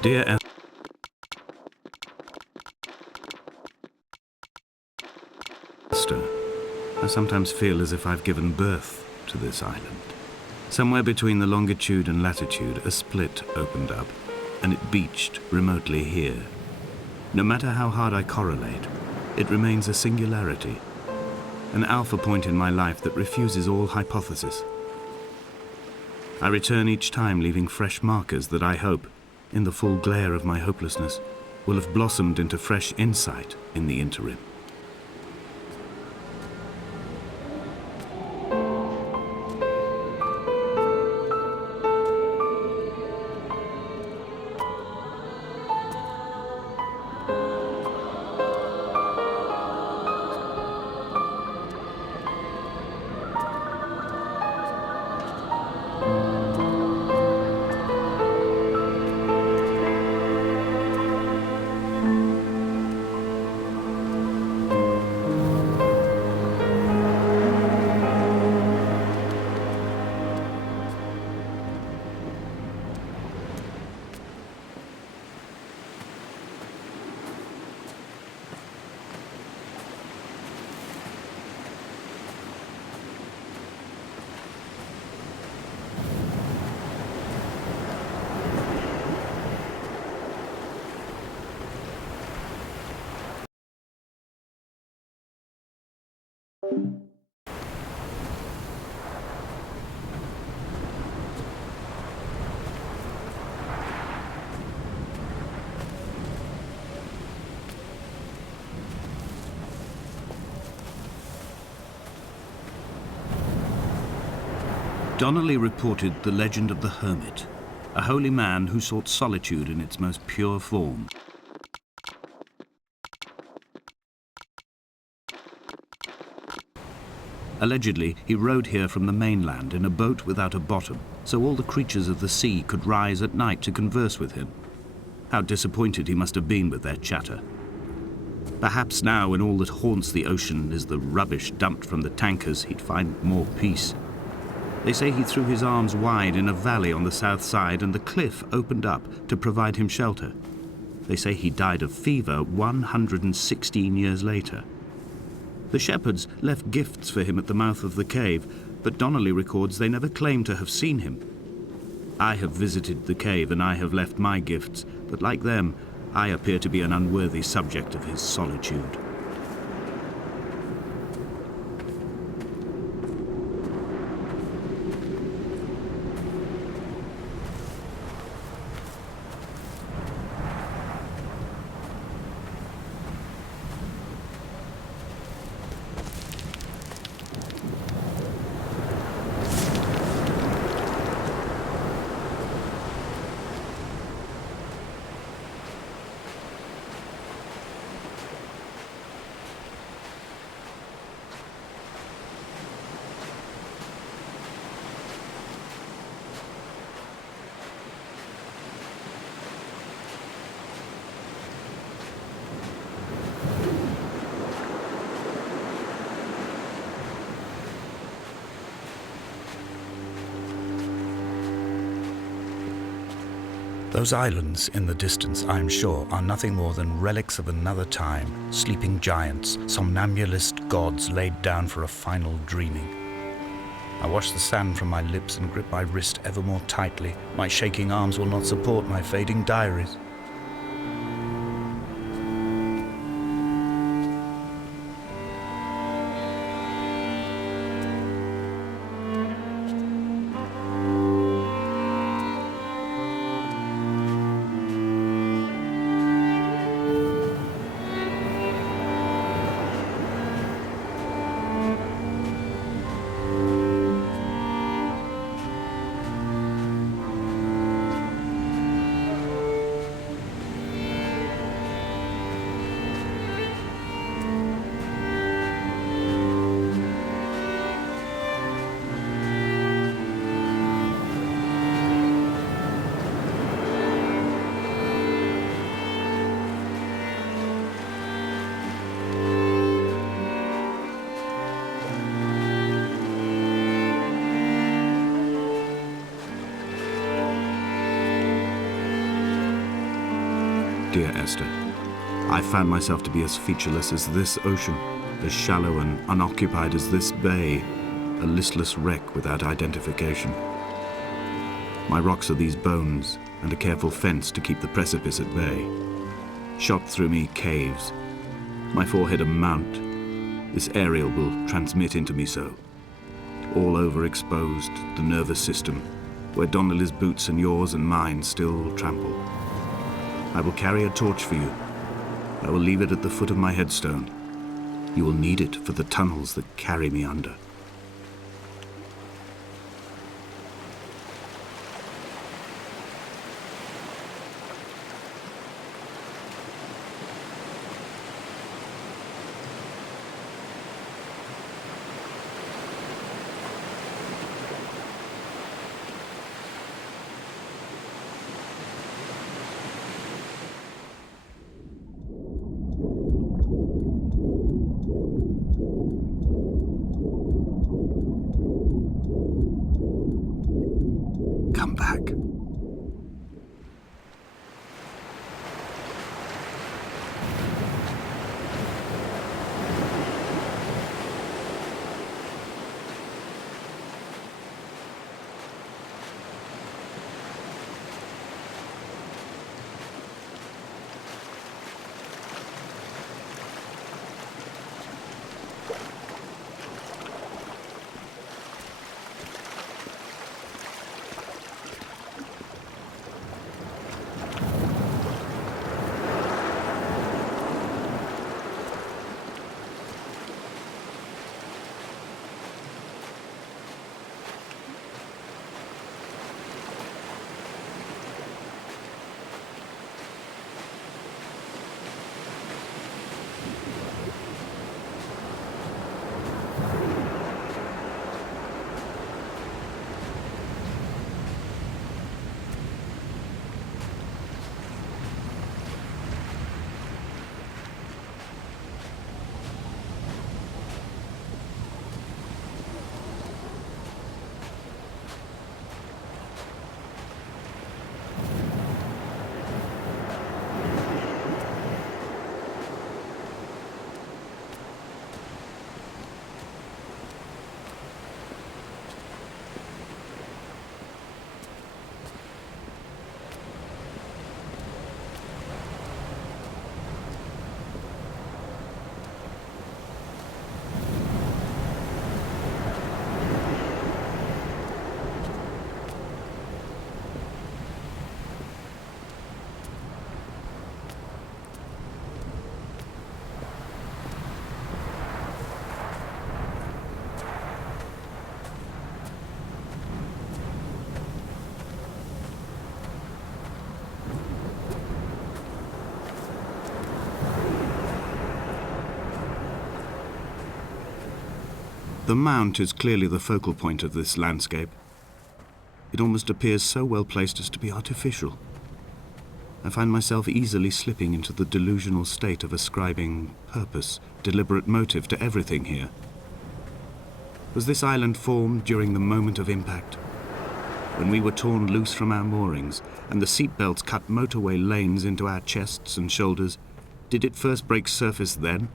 Dear Esther, I sometimes feel as if I've given birth to this island. Somewhere between the longitude and latitude, a split opened up, and it beached remotely here. No matter how hard I correlate, it remains a singularity, an alpha point in my life that refuses all hypothesis. I return each time leaving fresh markers that I hope, in the full glare of my hopelessness, will have blossomed into fresh insight in the interim. Donnelly reported the legend of the hermit, a holy man who sought solitude in its most pure form. Allegedly, he rode here from the mainland in a boat without a bottom, so all the creatures of the sea could rise at night to converse with him. How disappointed he must have been with their chatter. Perhaps now, when all that haunts the ocean is the rubbish dumped from the tankers, he'd find more peace. They say he threw his arms wide in a valley on the south side, and the cliff opened up to provide him shelter. They say he died of fever 116 years later. The shepherds left gifts for him at the mouth of the cave, but Donnelly records they never claimed to have seen him. I have visited the cave and I have left my gifts, but like them, I appear to be an unworthy subject of his solitude. Those islands in the distance, I am sure, are nothing more than relics of another time, sleeping giants, somnambulist gods laid down for a final dreaming. I wash the sand from my lips and grip my wrist ever more tightly. My shaking arms will not support my fading diaries. Esther. I found myself to be as featureless as this ocean, as shallow and unoccupied as this bay, a listless wreck without identification. My rocks are these bones, and a careful fence to keep the precipice at bay. Shot through me caves, my forehead a mount. This aerial will transmit into me so. All over exposed, the nervous system, where Donnelly's boots and yours and mine still trample. I will carry a torch for you. I will leave it at the foot of my headstone. You will need it for the tunnels that carry me under. Come back. The mount is clearly the focal point of this landscape. It almost appears so well placed as to be artificial. I find myself easily slipping into the delusional state of ascribing purpose, deliberate motive to everything here. Was this island formed during the moment of impact? When we were torn loose from our moorings and the seatbelts cut motorway lanes into our chests and shoulders, did it first break surface then?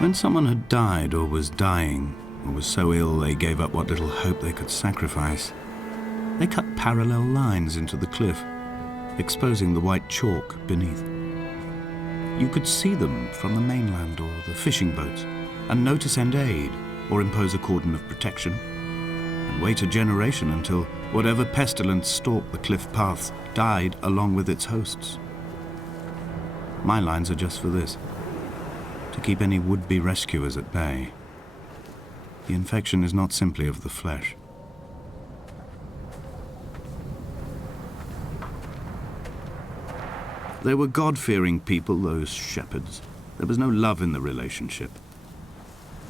When someone had died or was dying, or was so ill they gave up what little hope they could sacrifice, they cut parallel lines into the cliff, exposing the white chalk beneath. You could see them from the mainland or the fishing boats, and know to send aid or impose a cordon of protection, and wait a generation until whatever pestilence stalked the cliff paths died along with its hosts. My lines are just for this: to keep any would-be rescuers at bay. The infection is not simply of the flesh. They were God-fearing people, those shepherds. There was no love in the relationship.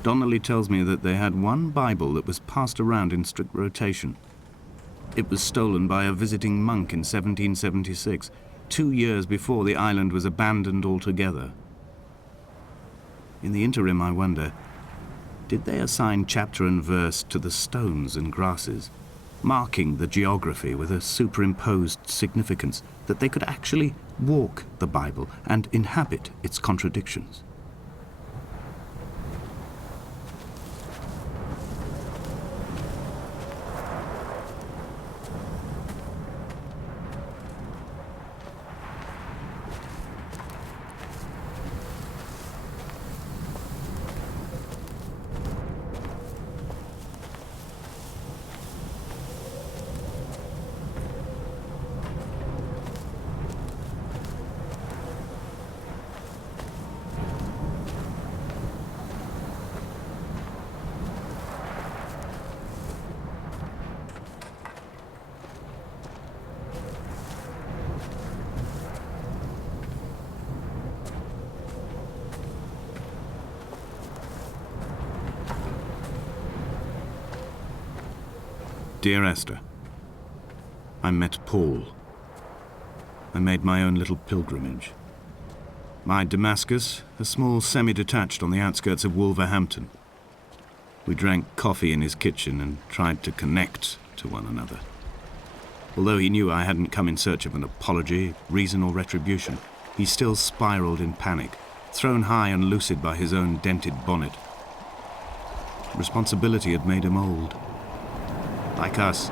Donnelly tells me that they had one Bible that was passed around in strict rotation. It was stolen by a visiting monk in 1776, 2 years before the island was abandoned altogether. In the interim, I wonder, did they assign chapter and verse to the stones and grasses, marking the geography with a superimposed significance that they could actually walk the Bible and inhabit its contradictions? Dear Esther, I met Paul. I made my own little pilgrimage. My Damascus, a small semi-detached on the outskirts of Wolverhampton. We drank coffee in his kitchen and tried to connect to one another. Although he knew I hadn't come in search of an apology, reason or retribution, he still spiraled in panic, thrown high and lucid by his own dented bonnet. Responsibility had made him old. Like us,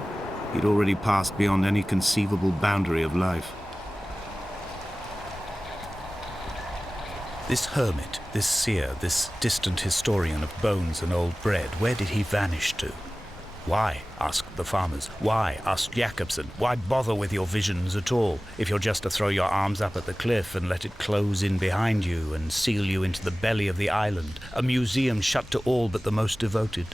he'd already passed beyond any conceivable boundary of life. This hermit, this seer, this distant historian of bones and old bread, where did he vanish to? Why, asked the farmers. Why, asked Jacobson. Why bother with your visions at all, if you're just to throw your arms up at the cliff and let it close in behind you and seal you into the belly of the island, a museum shut to all but the most devoted?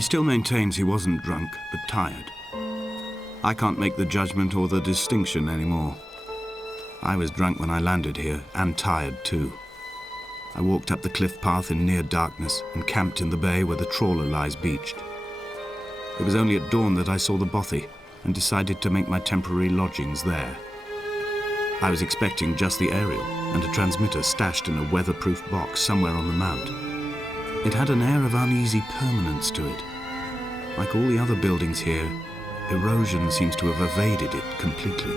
He still maintains he wasn't drunk, but tired. I can't make the judgment or the distinction anymore. I was drunk when I landed here, and tired too. I walked up the cliff path in near darkness and camped in the bay where the trawler lies beached. It was only at dawn that I saw the bothy and decided to make my temporary lodgings there. I was expecting just the aerial and a transmitter stashed in a weatherproof box somewhere on the mount. It had an air of uneasy permanence to it. Like all the other buildings here, erosion seems to have evaded it completely.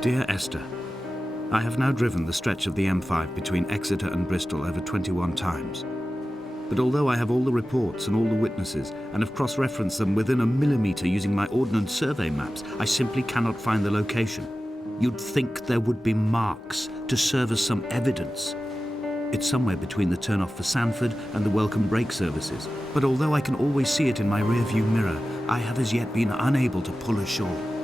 Dear Esther, I have now driven the stretch of the M5 between Exeter and Bristol over 21 times. But although I have all the reports and all the witnesses and have cross-referenced them within a millimetre using my Ordnance Survey maps, I simply cannot find the location. You'd think there would be marks to serve as some evidence. It's somewhere between the turn-off for Sanford and the welcome brake services. But although I can always see it in my rear-view mirror, I have as yet been unable to pull ashore.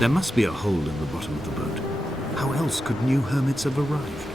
There must be a hole in the bottom of the boat. How else could new hermits have arrived?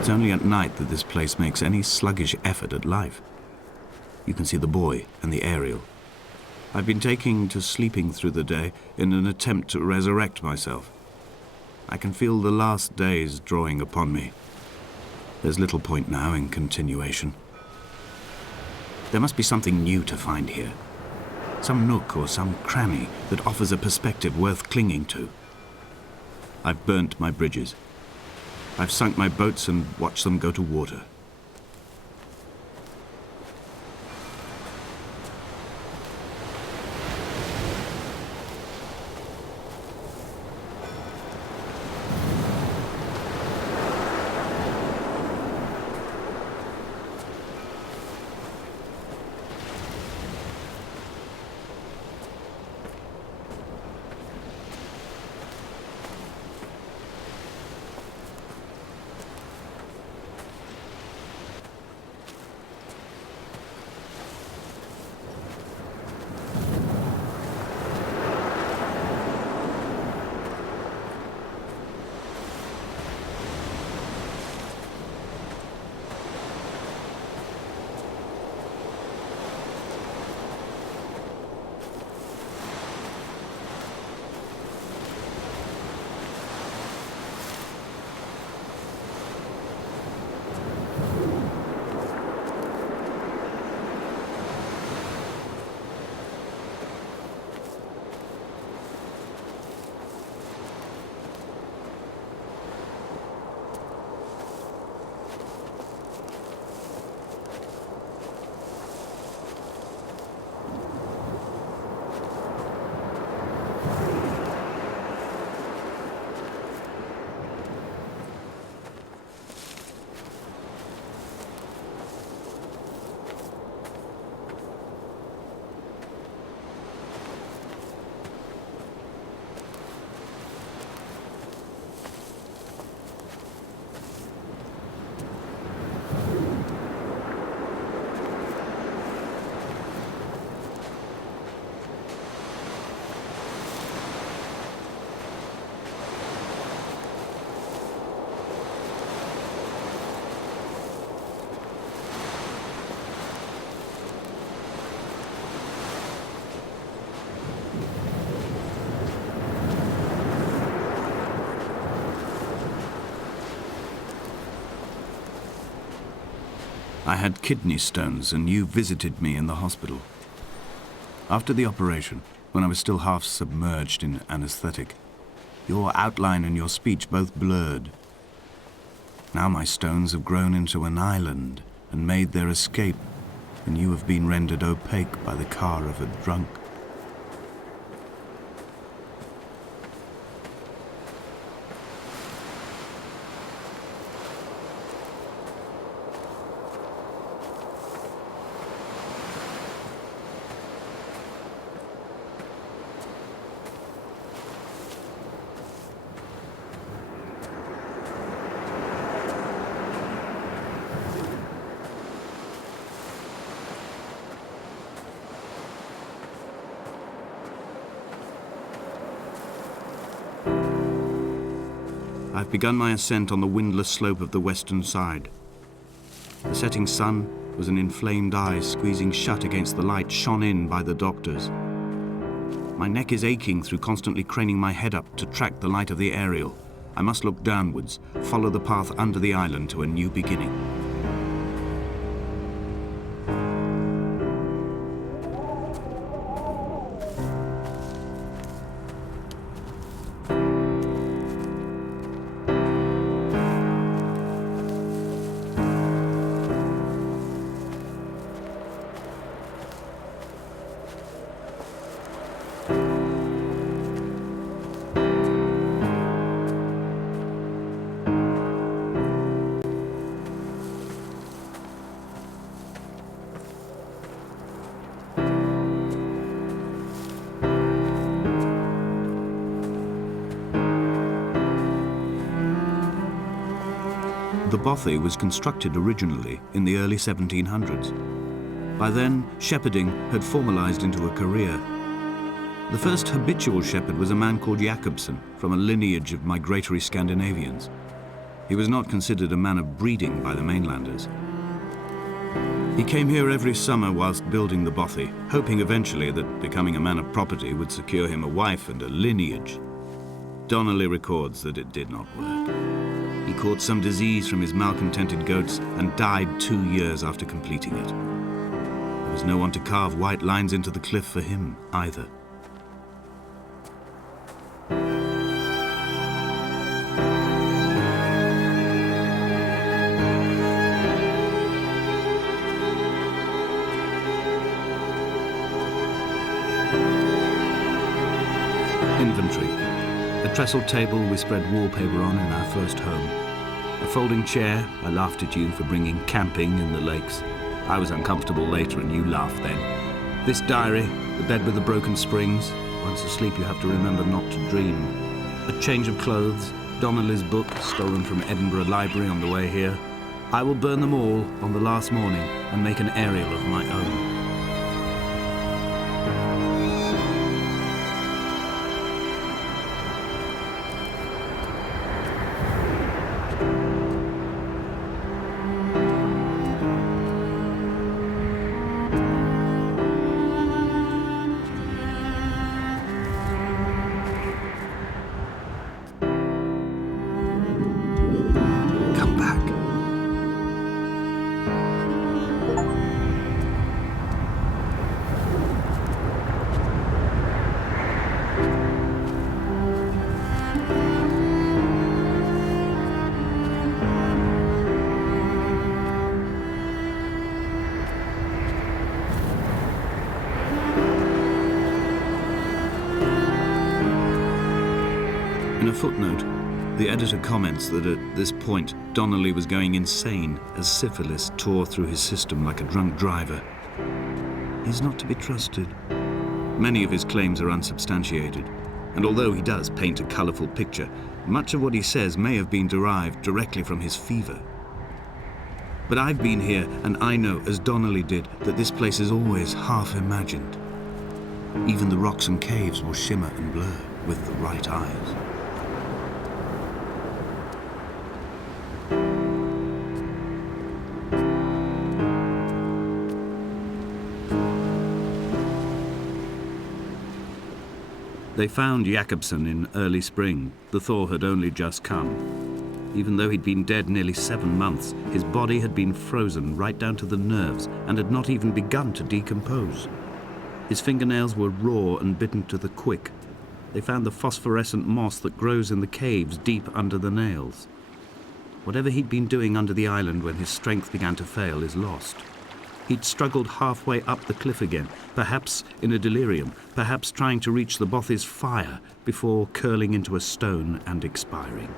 It's only at night that this place makes any sluggish effort at life. You can see the buoy and the aerial. I've been taking to sleeping through the day in an attempt to resurrect myself. I can feel the last days drawing upon me. There's little point now in continuation. There must be something new to find here. Some nook or some cranny that offers a perspective worth clinging to. I've burnt my bridges. I've sunk my boats and watched them go to water. I had kidney stones and you visited me in the hospital. After the operation, when I was still half submerged in anesthetic, your outline and your speech both blurred. Now my stones have grown into an island and made their escape, and you have been rendered opaque by the car of a drunk. I've begun my ascent on the windless slope of the western side. The setting sun was an inflamed eye squeezing shut against the light shone in by the doctors. My neck is aching through constantly craning my head up to track the light of the aerial. I must look downwards, follow the path under the island to a new beginning. The bothy was constructed originally in the early 1700s. By then, shepherding had formalized into a career. The first habitual shepherd was a man called Jakobsen, from a lineage of migratory Scandinavians. He was not considered a man of breeding by the mainlanders. He came here every summer whilst building the bothy, hoping eventually that becoming a man of property would secure him a wife and a lineage. Donnelly records that it did not work. He caught some disease from his malcontented goats and died 2 years after completing it. There was no one to carve white lines into the cliff for him either. Inventory. A trestle table we spread wallpaper on in our first home. A folding chair. I laughed at you for bringing camping in the lakes. I was uncomfortable later and you laughed then. This diary, the bed with the broken springs. Once asleep you have to remember not to dream. A change of clothes. Donnelly's book, stolen from Edinburgh Library on the way here. I will burn them all on the last morning and make an aerial of my own. In a footnote, the editor comments that at this point, Donnelly was going insane as syphilis tore through his system like a drunk driver. He's not to be trusted. Many of his claims are unsubstantiated, and although he does paint a colourful picture, much of what he says may have been derived directly from his fever. But I've been here, and I know, as Donnelly did, that this place is always half imagined. Even the rocks and caves will shimmer and blur with the right eyes. They found Jakobsen in early spring. The thaw had only just come. Even though he'd been dead nearly 7 months, his body had been frozen right down to the nerves and had not even begun to decompose. His fingernails were raw and bitten to the quick. They found the phosphorescent moss that grows in the caves deep under the nails. Whatever he'd been doing under the island when his strength began to fail is lost. He'd struggled halfway up the cliff again, perhaps in a delirium, perhaps trying to reach the bothy's fire before curling into a stone and expiring.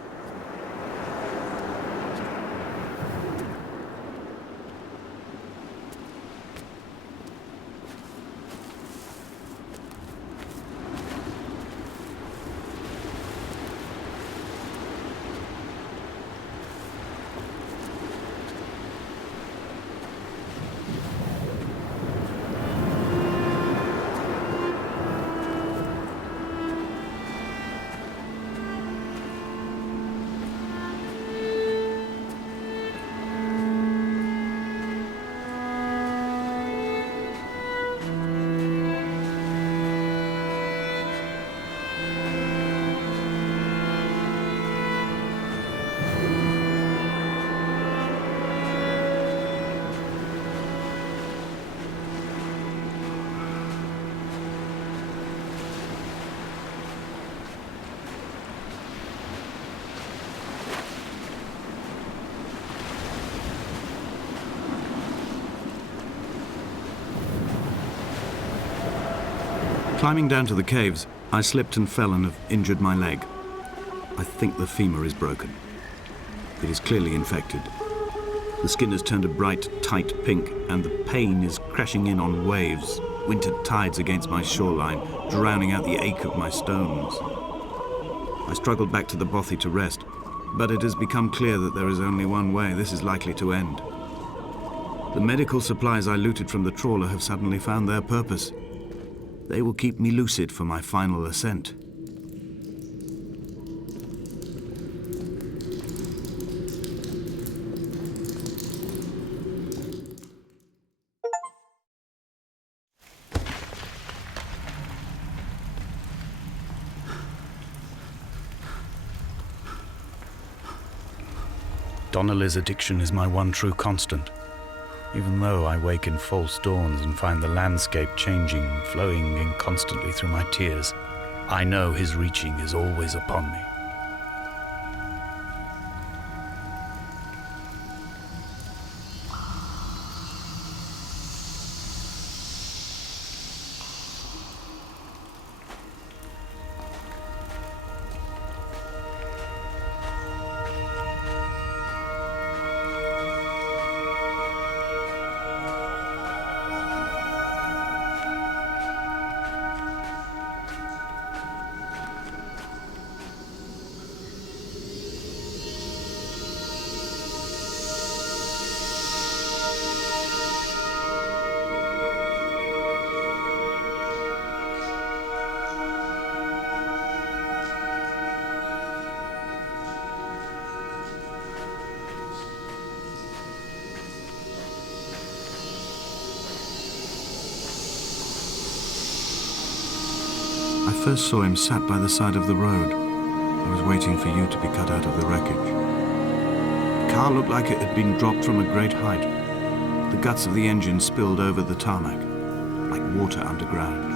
Climbing down to the caves, I slipped and fell and have injured my leg. I think the femur is broken. It is clearly infected. The skin has turned a bright, tight pink, and the pain is crashing in on waves, winter tides against my shoreline, drowning out the ache of my stones. I struggled back to the bothy to rest, but it has become clear that there is only one way this is likely to end. The medical supplies I looted from the trawler have suddenly found their purpose. They will keep me lucid for my final ascent. Donnelly's addiction is my one true constant. Even though I wake in false dawns and find the landscape changing, flowing inconstantly through my tears, I know his reaching is always upon me. I first saw him sat by the side of the road. He was waiting for you to be cut out of the wreckage. The car looked like it had been dropped from a great height. The guts of the engine spilled over the tarmac, like water underground.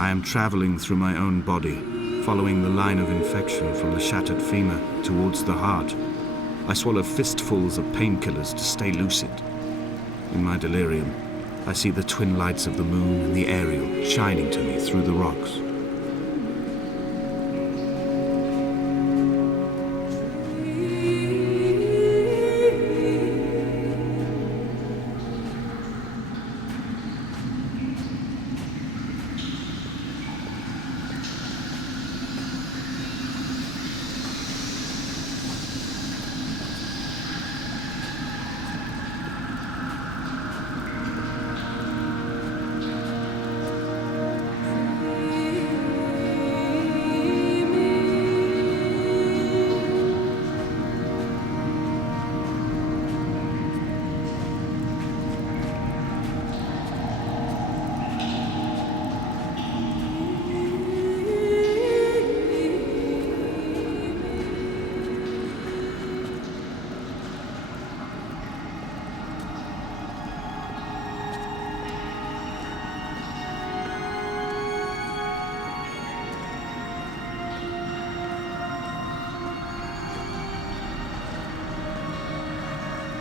I am traveling through my own body, following the line of infection from the shattered femur towards the heart. I swallow fistfuls of painkillers to stay lucid. In my delirium, I see the twin lights of the moon and the Ariel shining to me through the rocks.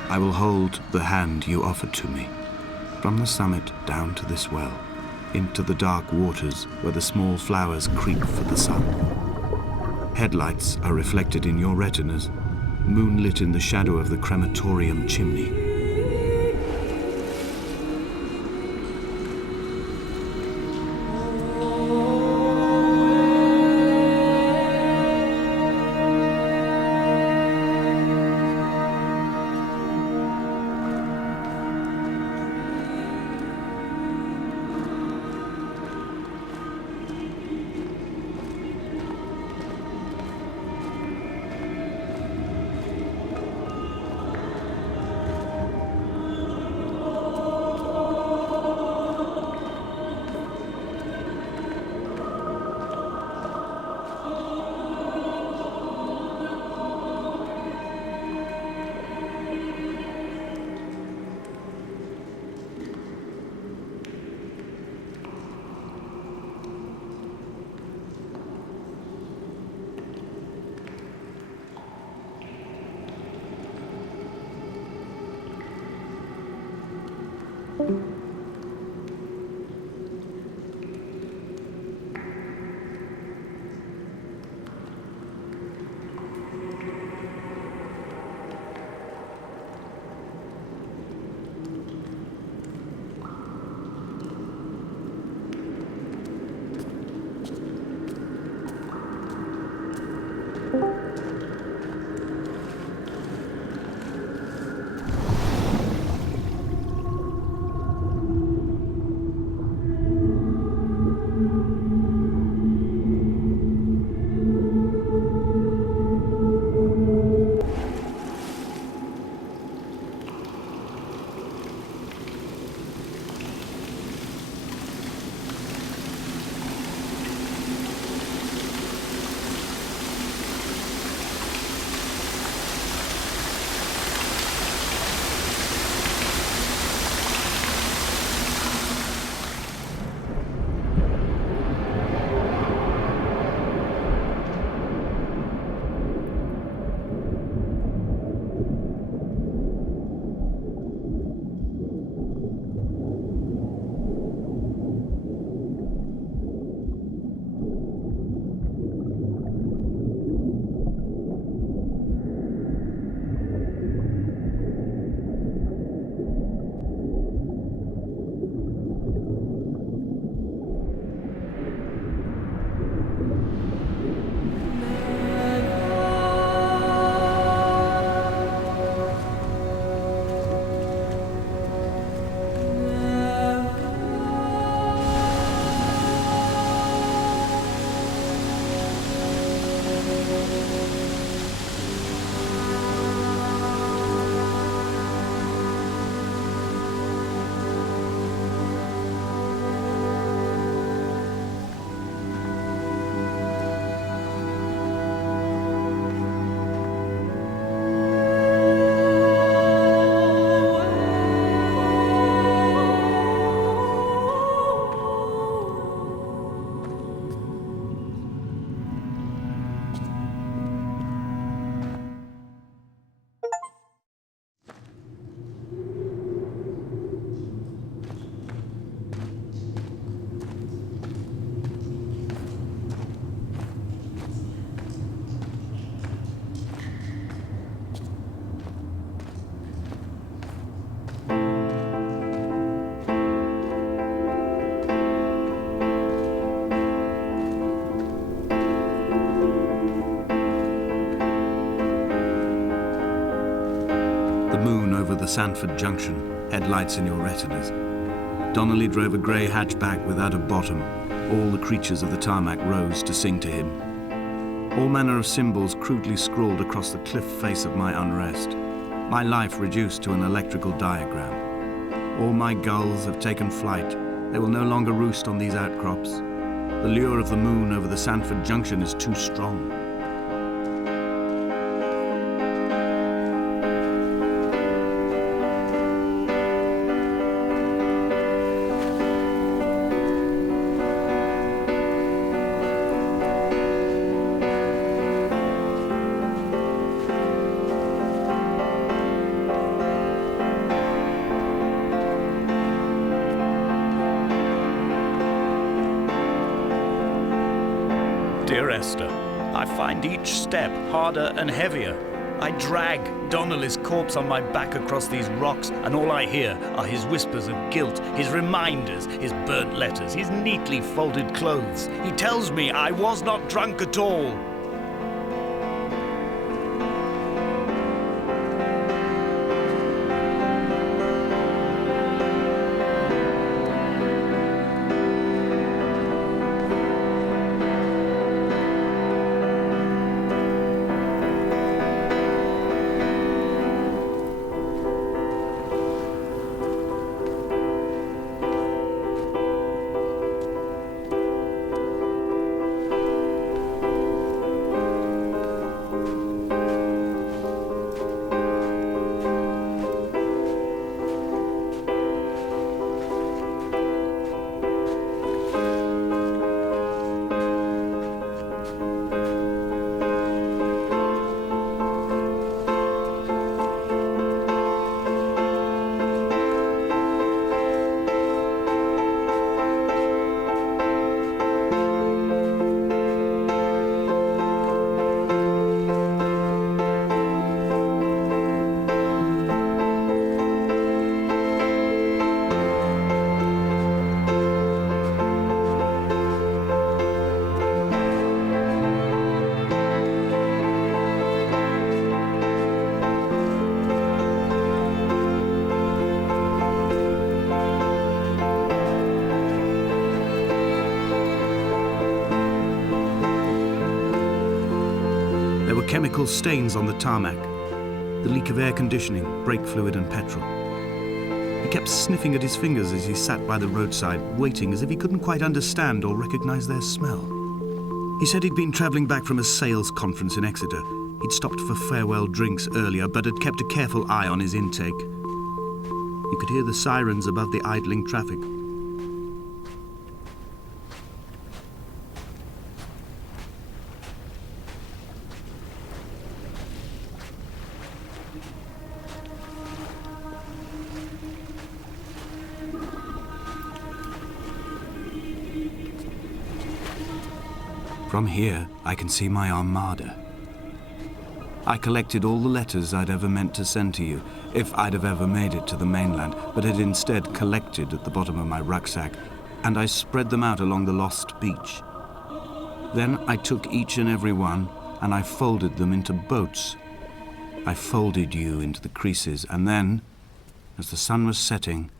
I will hold the hand you offered to me, from the summit down to this well, into the dark waters where the small flowers creep for the sun. Headlights are reflected in your retinas, moonlit in the shadow of the crematorium chimney. Sandford Junction, headlights in your retinas. Donnelly drove a grey hatchback without a bottom. All the creatures of the tarmac rose to sing to him. All manner of symbols crudely scrawled across the cliff face of my unrest. My life reduced to an electrical diagram. All my gulls have taken flight. They will no longer roost on these outcrops. The lure of the moon over the Sandford Junction is too strong. Dear Esther, I find each step harder and heavier. I drag Donnelly's corpse on my back across these rocks, and all I hear are his whispers of guilt, his reminders, his burnt letters, his neatly folded clothes. He tells me I was not drunk at all. Chemical stains on the tarmac, the leak of air conditioning, brake fluid and petrol. He kept sniffing at his fingers as he sat by the roadside, waiting as if he couldn't quite understand or recognize their smell. He said he'd been traveling back from a sales conference in Exeter. He'd stopped for farewell drinks earlier, but had kept a careful eye on his intake. You could hear the sirens above the idling traffic. From here, I can see my armada. I collected all the letters I'd ever meant to send to you, if I'd have ever made it to the mainland, but had instead collected at the bottom of my rucksack, and I spread them out along the lost beach. Then I took each and every one, and I folded them into boats. I folded you into the creases, and then, as the sun was setting,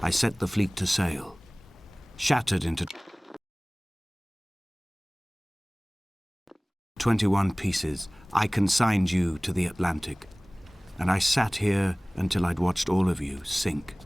I set the fleet to sail, shattered into 21 pieces. I consigned you to the Atlantic, and I sat here until I'd watched all of you sink.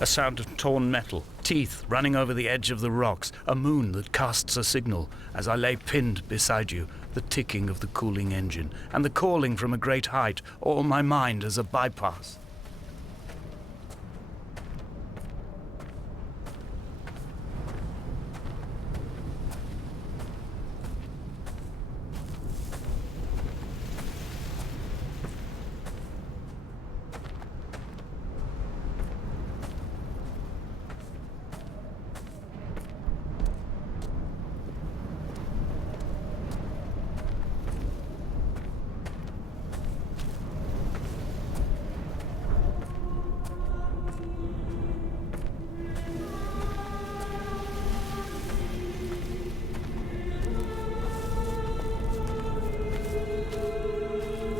A sound of torn metal, teeth running over the edge of the rocks, a moon that casts a signal as I lay pinned beside you, the ticking of the cooling engine, and the calling from a great height, all my mind as a bypass.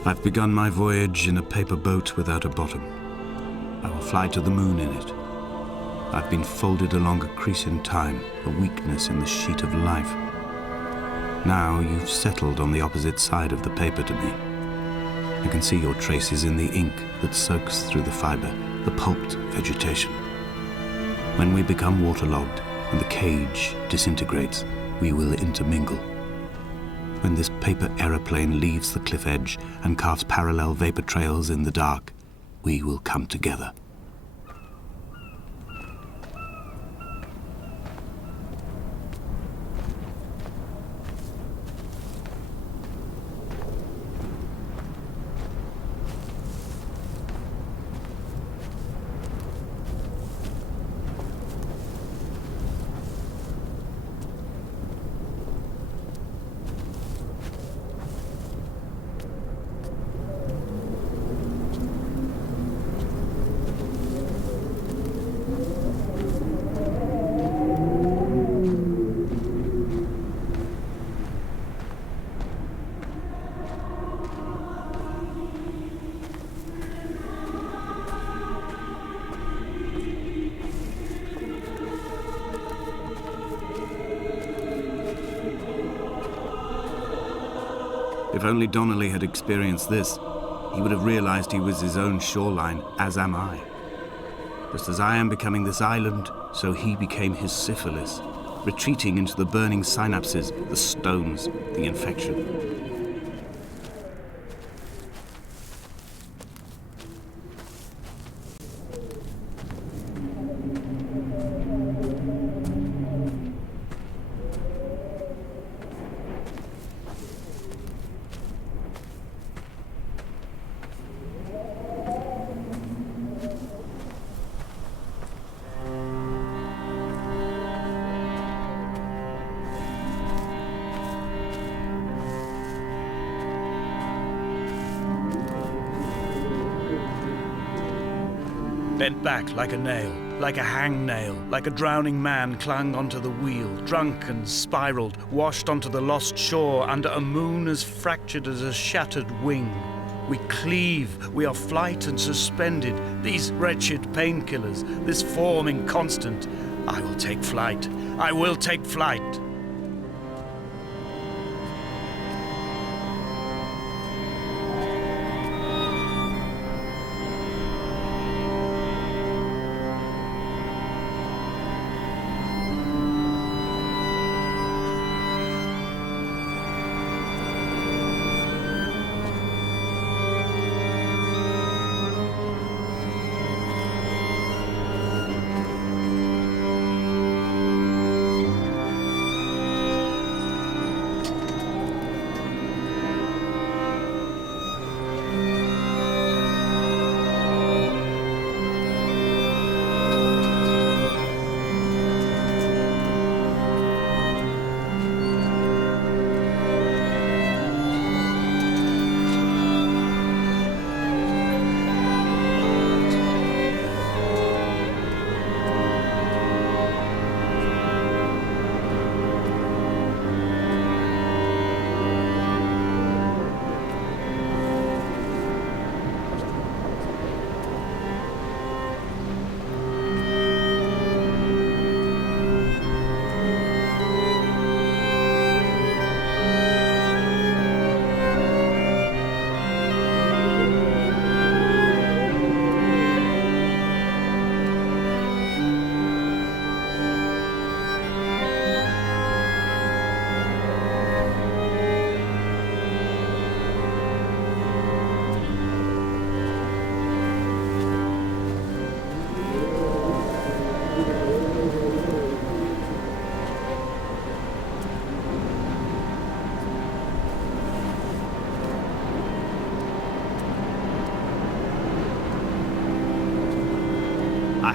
I've begun my voyage in a paper boat without a bottom. I will fly to the moon in it. I've been folded along a crease in time, a weakness in the sheet of life. Now you've settled on the opposite side of the paper to me. I can see your traces in the ink that soaks through the fiber, the pulped vegetation. When we become waterlogged and the cage disintegrates, we will intermingle. When this paper aeroplane leaves the cliff edge and carves parallel vapor trails in the dark, we will come together. If only Donnelly had experienced this, he would have realized he was his own shoreline, as am I. Just as I am becoming this island, so he became his syphilis, retreating into the burning synapses, the stones, the infection. Bent back like a nail, like a hangnail, like a drowning man clung onto the wheel, drunk and spiraled, washed onto the lost shore under a moon as fractured as a shattered wing. We cleave, we are flight and suspended, these wretched painkillers, this form inconstant. I will take flight, I will take flight.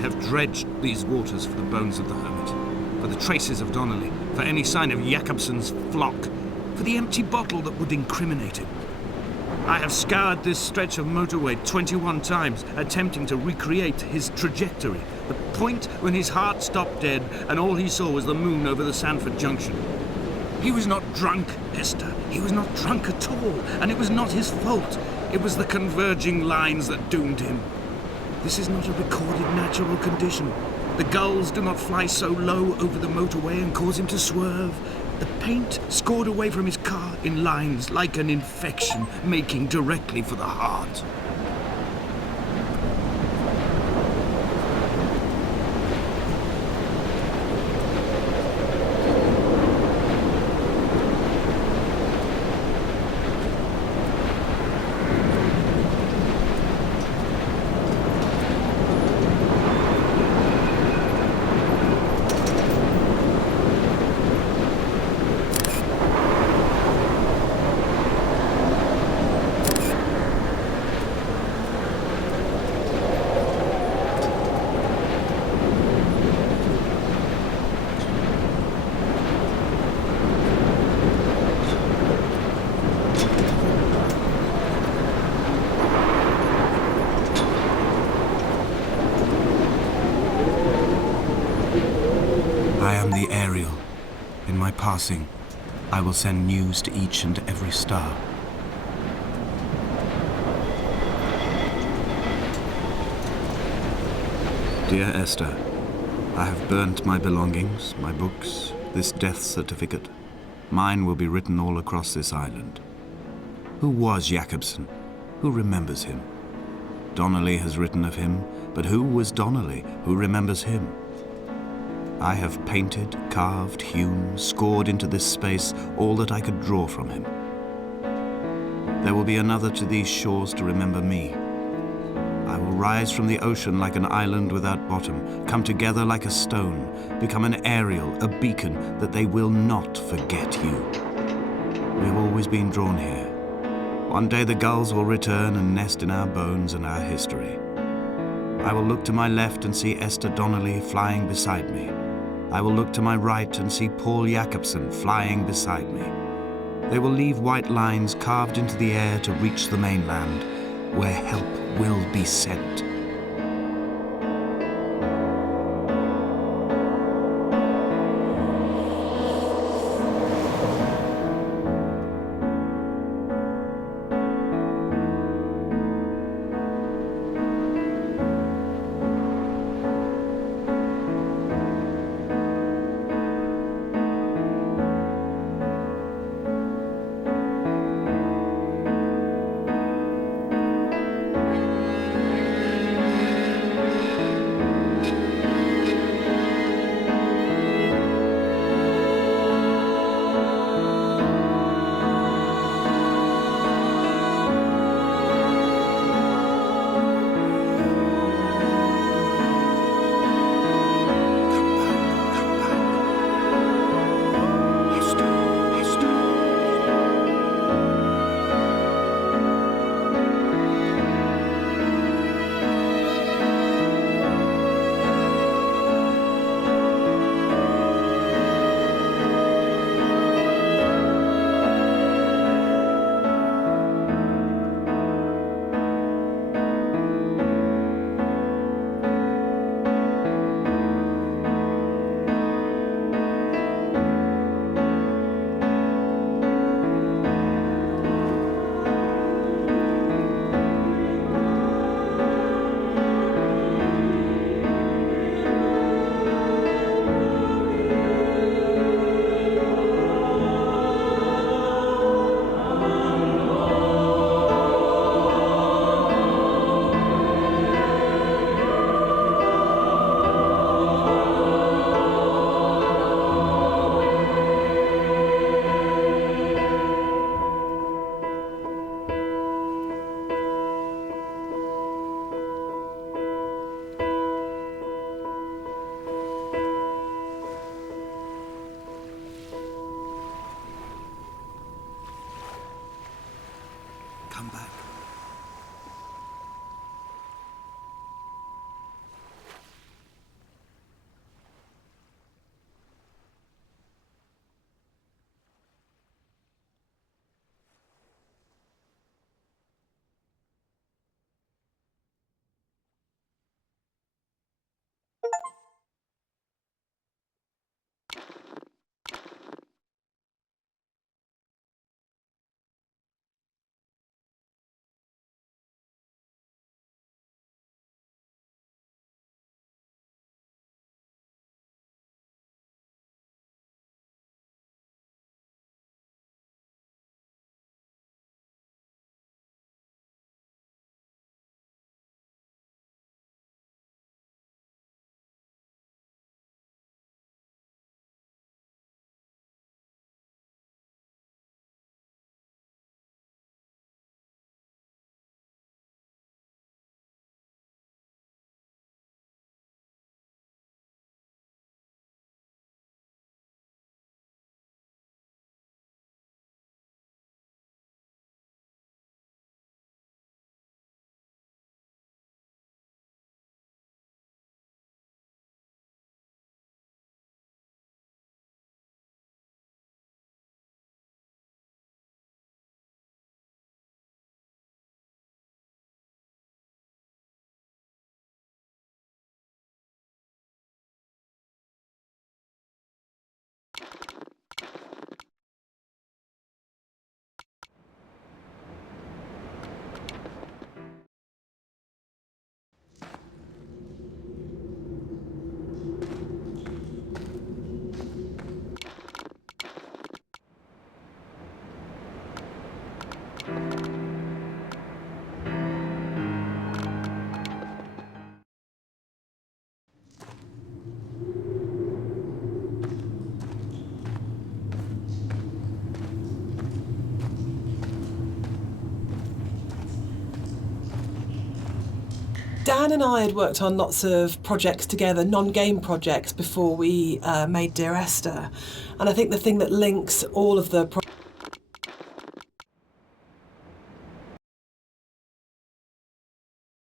have dredged these waters for the bones of the hermit, for the traces of Donnelly, for any sign of Jakobsen's flock, for the empty bottle that would incriminate him. I have scoured this stretch of motorway 21 times, attempting to recreate his trajectory, the point when his heart stopped dead and all he saw was the moon over the Sanford Junction. He was not drunk, Esther. He was not drunk at all, and it was not his fault. It was the converging lines that doomed him. This is not a recorded natural condition. The gulls do not fly so low over the motorway and cause him to swerve. The paint scored away from his car in lines like an infection, making directly for the heart. I am the Ariel. In my passing, I will send news to each and every star. Dear Esther, I have burnt my belongings, my books, this death certificate. Mine will be written all across this island. Who was Jakobsen? Who remembers him? Donnelly has written of him, but who was Donnelly? Who remembers him? I have painted, carved, hewn, scored into this space all that I could draw from him. There will be another to these shores to remember me. I will rise from the ocean like an island without bottom, come together like a stone, become an Ariel, a beacon that they will not forget you. We have always been drawn here. One day the gulls will return and nest in our bones and our history. I will look to my left and see Esther Donnelly flying beside me. I will look to my right and see Paul Jakobsen flying beside me. They will leave white lines carved into the air to reach the mainland, where help will be sent. Dan and I had worked on lots of projects together, non-game projects, before we made Dear Esther. And I think the thing that links all of the